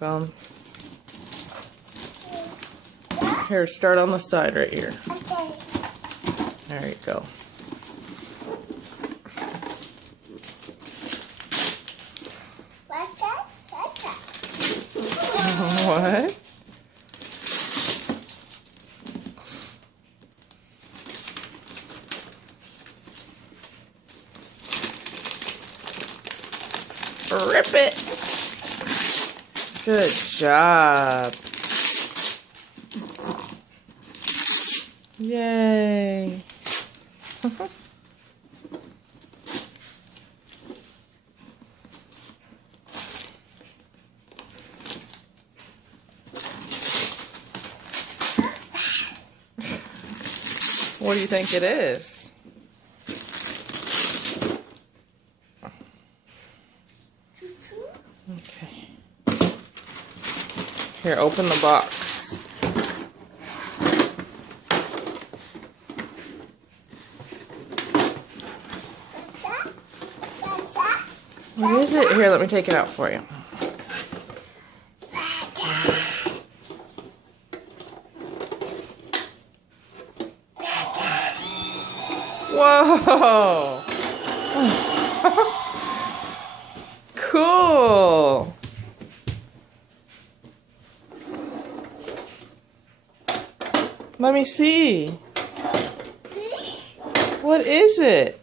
welcome. Here, start on the side right here. Okay. There you go. What's that? What's that? What? Rip it. Good job. Yay. What do you think it is? Okay. Here, open the box. What's that? What's that? What is it? Here, let me take it out for you. Whoa! Cool! Let me see. Fish? What is it?